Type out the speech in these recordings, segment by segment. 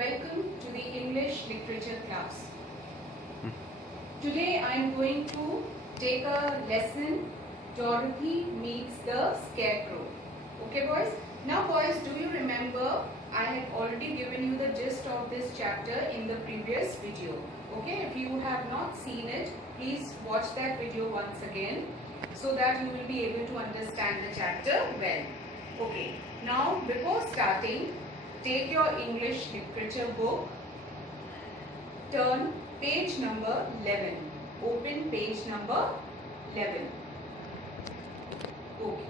Welcome to the English literature class. Today I am going to take a lesson, Dorothy meets the Scarecrow. Okay boys? Now boys, do you remember I have already given you the gist of this chapter in the previous video. Okay, if you have not seen it, please watch that video once again so that you will be able to understand the chapter well. Okay, now before starting, take your English literature book, turn page number 11. Open page number 11. Okay.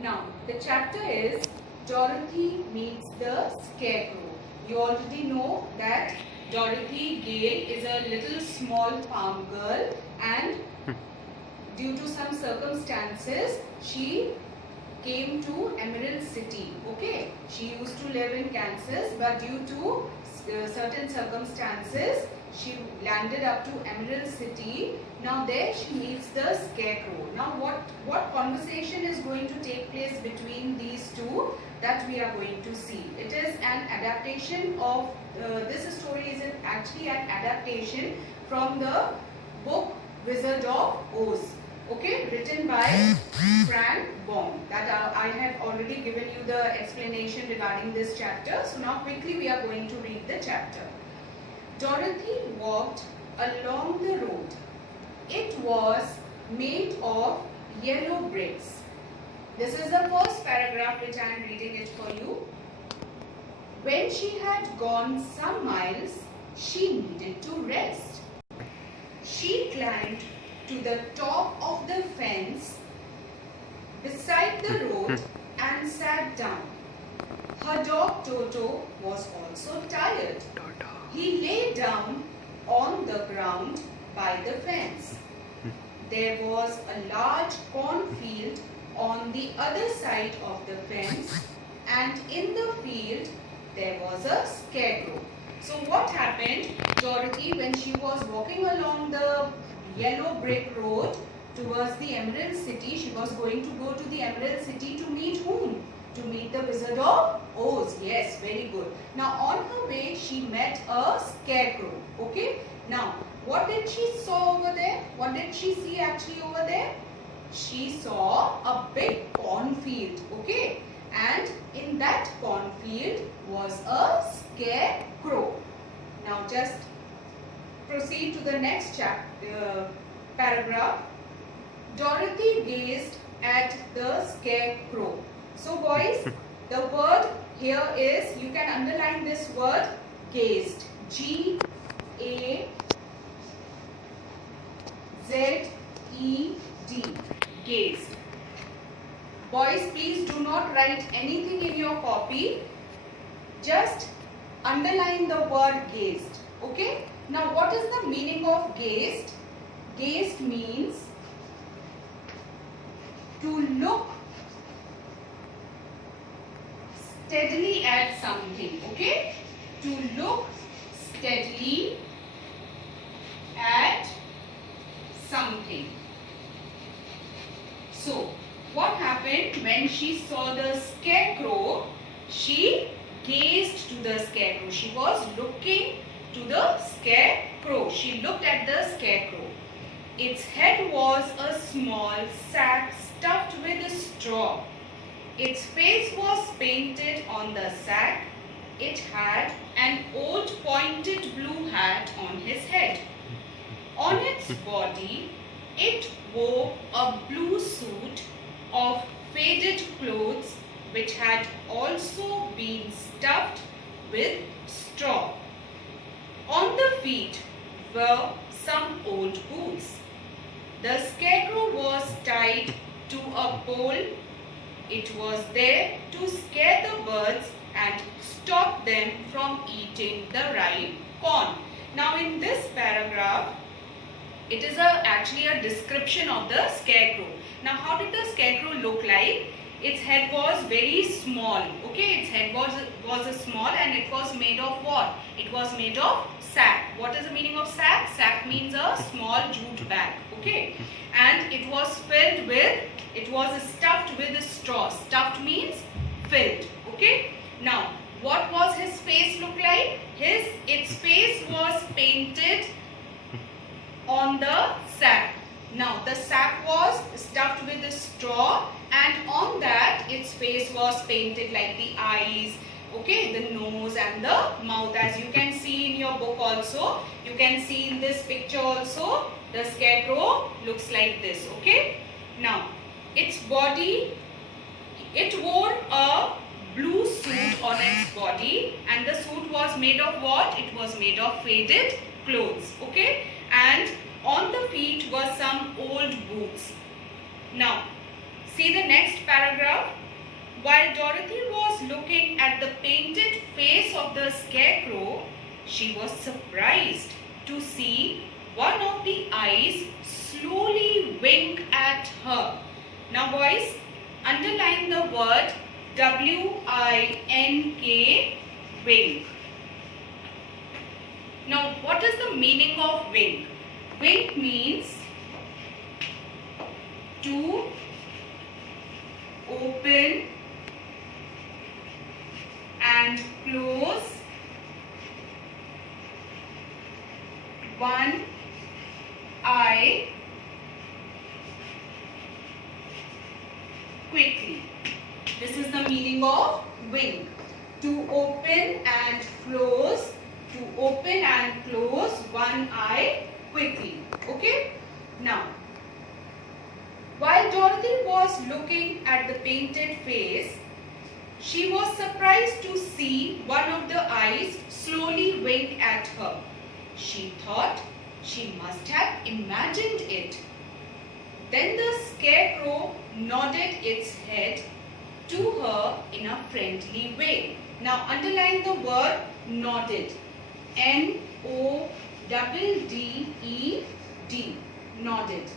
Now, the chapter is Dorothy meets the Scarecrow. You already know that Dorothy Gale is a little small farm girl, and due to some circumstances, she came to Emerald City. Okay, she used to live in Kansas, but due to certain circumstances, she landed up to Emerald City. Now there she meets the Scarecrow. Now what conversation is going to take place between these two, that we are going to see. It is an adaptation of this story is actually an adaptation from the book Wizard of Oz. Okay, written by Frank Baum. That I have already given you the explanation regarding this chapter. So now quickly we are going to read the chapter. Dorothy walked along the road. It was made of yellow bricks. This is the first paragraph which I am reading it for you. When she had gone some miles, she needed to rest. She climbed to the top of the fence beside the road and sat down. Her dog Toto was also tired. He lay down on the ground by the fence. There was a large cornfield on the other side of the fence, and in the field there was a scarecrow. So what happened? Dorothy, when she was walking along the yellow brick road towards the Emerald City, she was going to go to the Emerald City to meet whom? To meet the Wizard of Oz. Yes, very good. Now on her way she met a scarecrow. Okay. Now what did she saw over there? What did she see actually over there? She saw a big cornfield. Okay. And in that cornfield was a scarecrow. Now just proceed to the next paragraph. Dorothy gazed at the scarecrow. So boys, the word here is, you can underline this word, gazed. G-A-Z-E-D. Gazed. Boys, please do not write anything in your copy. Just underline the word gazed. Okay? Now what is the meaning of gazed? Gazed means to look steadily at something. Okay? To look steadily at something. So what happened when she saw the scarecrow? She gazed to the scarecrow. She was looking to the scarecrow. She looked at the scarecrow. Its head was a small sack stuffed with straw. Its face was painted on the sack. It had an old pointed blue hat on his head. On its body, it wore a blue suit of faded clothes which had also been stuffed with straw. On the feet were some old boots. The scarecrow was tied to a pole. It was there to scare the birds and stop them from eating the ripe corn. Now in this paragraph, it is actually a description of the scarecrow. Now how did the scarecrow look like? Its head was very small. Okay, its head was small, and it was made of what? It was made of sack. What is the meaning of sack? Sack means a small jute bag. Okay, and it was filled with, it was stuffed with straw. Stuffed means filled. Okay, now what was his face look like? Its face was painted on the sap. Now the sap was stuffed with a straw, and on that its face was painted, like the eyes, okay, the nose and the mouth. As you can see in your book also, you can see in this picture also, the scarecrow looks like this, okay. Now its body, it wore a blue suit on its body, and the suit was made of what? It was made of faded clothes, okay, and on the feet were some old boots. Now see the next paragraph. While Dorothy was looking at the painted face of the scarecrow, she was surprised to see one of the eyes slowly wink at her. Now boys, underline the word W-I-N-K, wink. Now what is the meaning of wink? Wink means to open and close one eye quickly. This is the meaning of wink. To open and close, one eye quickly. Okay. Now, while Dorothy was looking at the painted face, she was surprised to see one of the eyes slowly wink at her. She thought she must have imagined it. Then the scarecrow nodded its head to her in a friendly way. Now underline the word nodded. N-O-D-D-E-D. Nodded.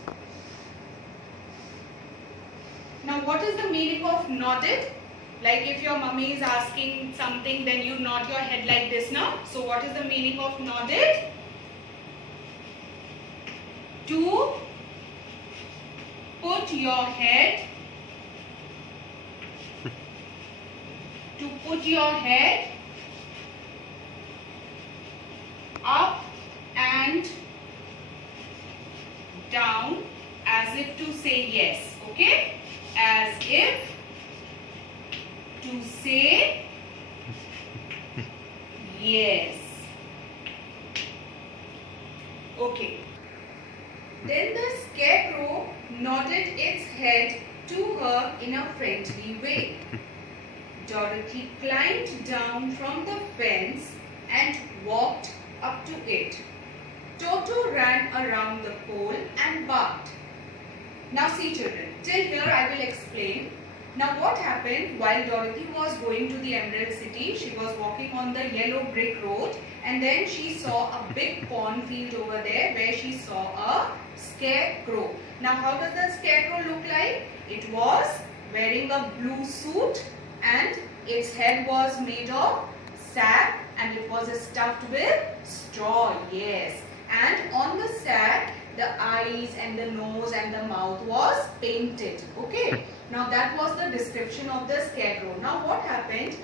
Now what is the meaning of nodded? Like if your mummy is asking something, then you nod your head like this, now. So what is the meaning of nodded? To put your head up and down, as if to say yes, okay? As if to say yes. Okay. Then the scarecrow nodded its head to her in a friendly way. Dorothy climbed down from the fence and walked up to it. Toto ran around the pole and barked. Now see children, till here I will explain. Now what happened while Dorothy was going to the Emerald City, she was walking on the yellow brick road, and then she saw a big cornfield over there where she saw a scarecrow. Now how does the scarecrow look like? It was wearing a blue suit and its head was made of sap and it was stuffed with straw, yes. And on the sap, the eyes and the nose and the mouth was painted, okay. Now that was the description of the scarecrow. Now what happened?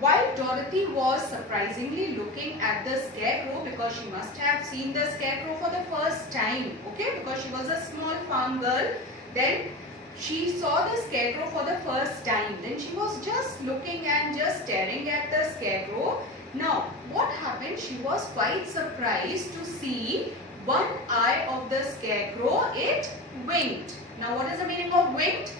While Dorothy was surprisingly looking at the scarecrow, because she must have seen the scarecrow for the first time, okay, because she was a small farm girl, then she saw the scarecrow for the first time. Then she was just looking and just staring at the scarecrow. Now what happened? She was quite surprised to see one eye of the scarecrow, it winked. Now what is the meaning of winked?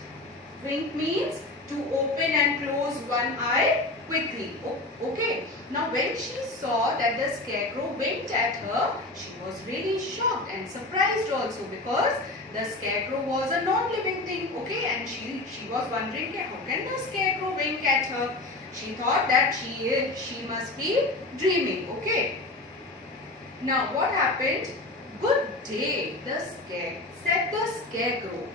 Wink means to open and close one eye quickly. Okay. Now when she saw that the scarecrow winked at her, she was really shocked and surprised also, because the scarecrow was a non-living thing. Okay. And she was wondering, how can the scarecrow wink at her? She thought that she must be dreaming. Okay. Now what happened? Good day, said the scarecrow.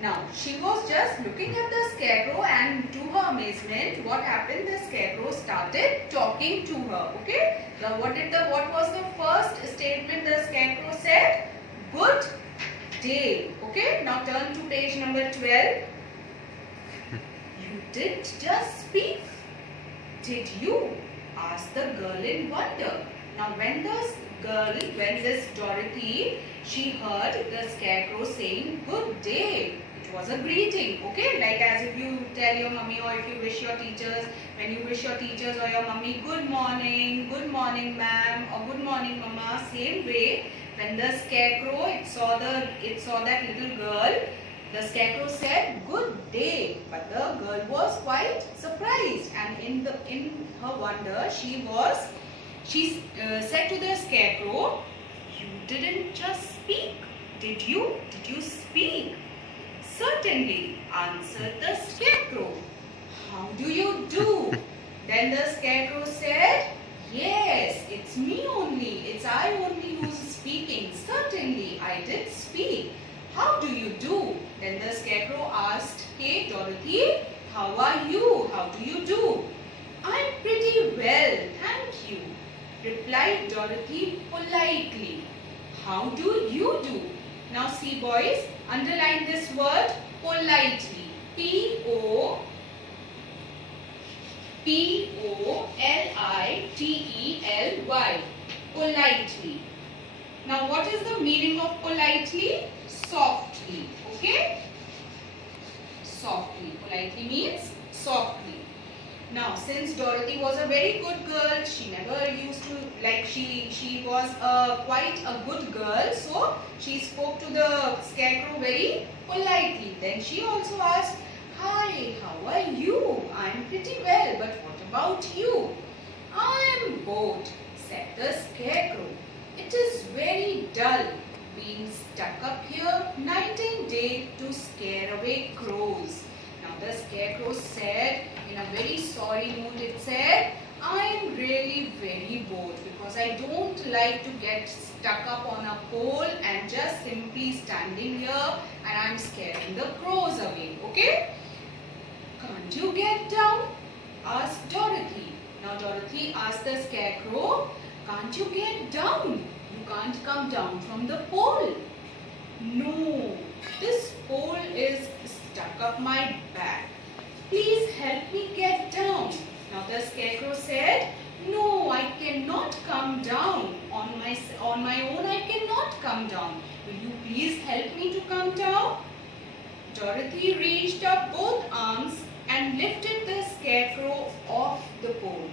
Now she was just looking at the scarecrow, and to her amazement, what happened? The scarecrow started talking to her. Okay. Now what was the first statement the scarecrow said? Good day. Okay. Now turn to page number 12. You didn't just speak, Did you? Asked the girl in wonder. Now when this Dorothy, she heard the Scarecrow saying good day. It was a greeting, okay? Like as if you tell your mummy or if you wish your teachers, when you wish your teachers or your mummy good morning ma'am or good morning mama, same way when the Scarecrow, it saw that little girl, the Scarecrow said good day, but the girl was quite surprised, and in her wonder she said to the Scarecrow, you didn't just speak, did you? Did you speak? Certainly, answered the Scarecrow. How do you do? Then the Scarecrow said, yes, it's me only, it's I only who's speaking. Certainly, I did speak. How do you do? Then the Scarecrow asked, hey Dorothy, how are you? How do you do? I'm pretty well, thank you, replied Dorothy politely. How do you do? Now see boys, underline this word politely. P-O-L-I-T-E-L-Y. Politely. Now what is the meaning of politely? Softly. Okay? Softly. Politely means softly. Now since Dorothy was a very good girl, she never used to, like she was quite a good girl, so she spoke to the Scarecrow very politely. Then she also asked, hi, how are you? I am pretty well, but what about you? I am bored, said the Scarecrow. It is very dull being stuck up here night and day to scare away crows. Now the Scarecrow said in a very sorry mood, it said, I am really very bored because I don't like to get stuck up on a pole and just simply standing here and I am scaring the crows away. Okay? Can't you get down? Asked Dorothy. Now Dorothy asked the Scarecrow, can't you get down? You can't come down from the pole. No, this pole is stuck up my back. Please help me get down. Now the Scarecrow said, no, I cannot come down. On my own I cannot come down. Will you please help me to come down? Dorothy reached up both arms and lifted the Scarecrow off the pole.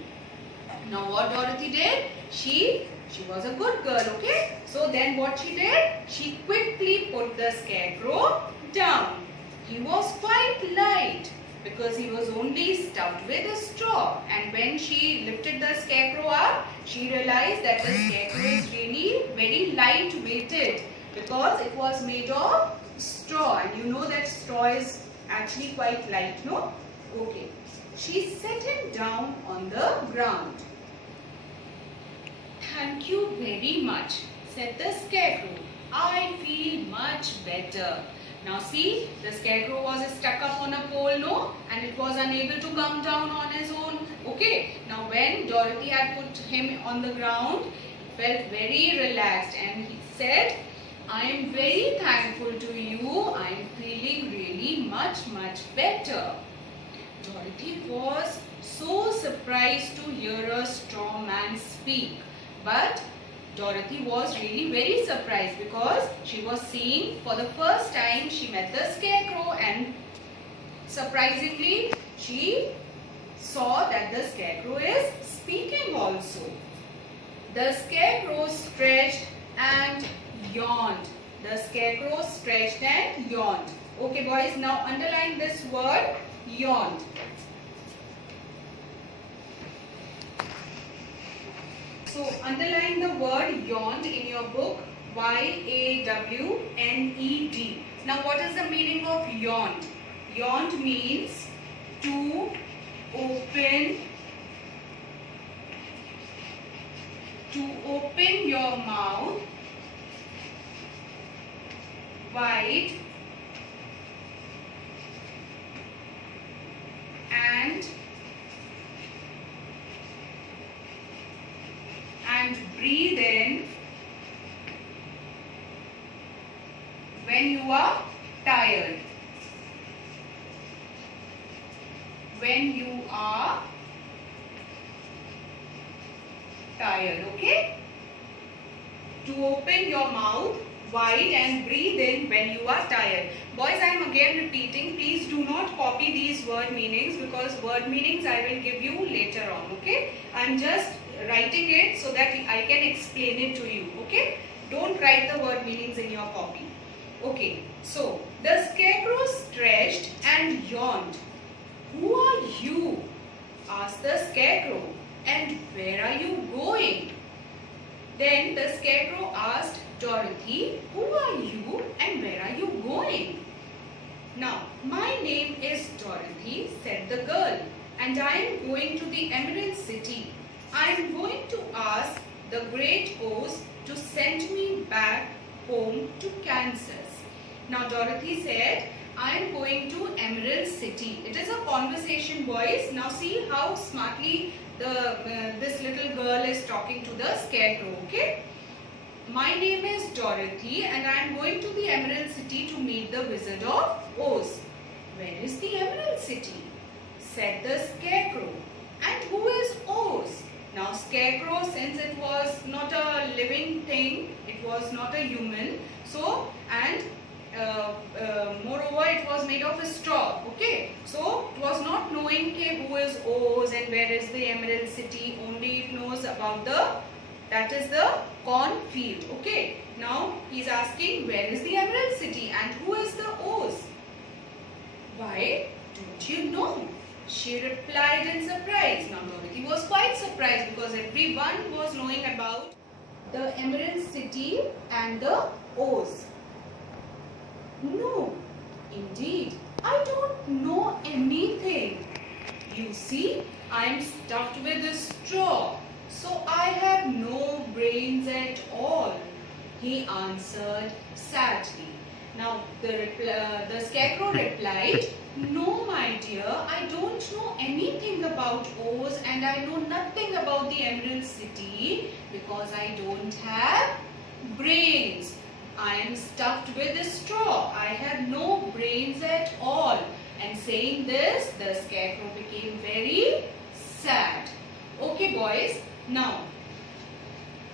Now what Dorothy did? She was a good girl, okay? So then what she did? She quickly put the Scarecrow down. He was quite light because he was only stuffed with a straw. And when she lifted the Scarecrow up, she realized that the Scarecrow is really very light weighted because it was made of straw. And you know that straw is actually quite light, no? Okay. She set him down on the ground. Thank you very much, said the Scarecrow. I feel much better. Now see, the Scarecrow was stuck up on a pole, no? And it was unable to come down on his own. Okay. Now when Dorothy had put him on the ground, he felt very relaxed and he said, I am very thankful to you. I am feeling really much better. Dorothy was so surprised to hear a straw man speak. But Dorothy was really very surprised because she was seeing for the first time she met the Scarecrow, and surprisingly she saw that the Scarecrow is speaking also. The Scarecrow stretched and yawned. The Scarecrow stretched and yawned. Okay boys, now underline this word yawned. So underline the word yawned in your book, Y-A-W-N-E-D. Now what is the meaning of yawned? Yawned means to open your mouth wide and breathe in when you are tired. When you are tired. Okay? To open your mouth wide and breathe in when you are tired. Boys, I am again repeating, please do not copy these word meanings, because word meanings I will give you later on. Okay? I am just writing it so that I can explain it to you. Okay? Don't write the word meanings in your copy. Okay, so the scarecrow stretched and yawned. Who are you? Asked the scarecrow. And where are you going? Then the scarecrow asked Dorothy, who are you and where are you going? Now, my name is Dorothy, said the girl, and I am going to the Emerald City. I am going to ask the Great Oz to send me back home to Kansas. Now Dorothy said, I am going to Emerald City. It is a conversation, boys. Now see how smartly this little girl is talking to the scarecrow. Okay? My name is Dorothy and I am going to the Emerald City to meet the Wizard of Oz. Where is the Emerald City? Said the scarecrow. And who is Oz? Now scarecrow, since it was not a living thing, it was not a human, so and moreover it was made of a straw. Okay, so it was not knowing who is Oz and where is the Emerald City. Only it knows about that is the cornfield. Okay, now he is asking where is the Emerald City and who is the Oz. Why, don't you know? She replied in surprise. Now Dorothy was quite surprised because everyone was knowing about the Emerald City and the Oz. No, indeed, I don't know anything. You see, I am stuffed with a straw, so I have no brains at all, he answered sadly. Now the scarecrow replied, no my dear, I don't know anything about Oz and I know nothing about the Emerald City because I don't have brains. I am stuffed with a straw. I have no brains at all. And saying this, the scarecrow became very sad. Okay boys, now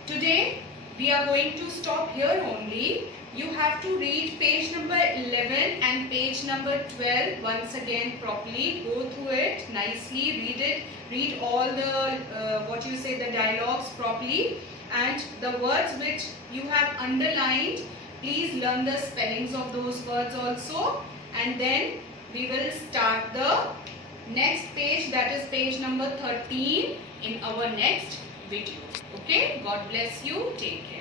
today we are going to stop here only. You have to read page number 11 and page number 12 once again properly. Go through it nicely, read it, read all the the dialogues properly, and the words which you have underlined, please learn the spellings of those words also, and then we will start the next page, that is page number 13 in our next video. Okay, God bless you, take care.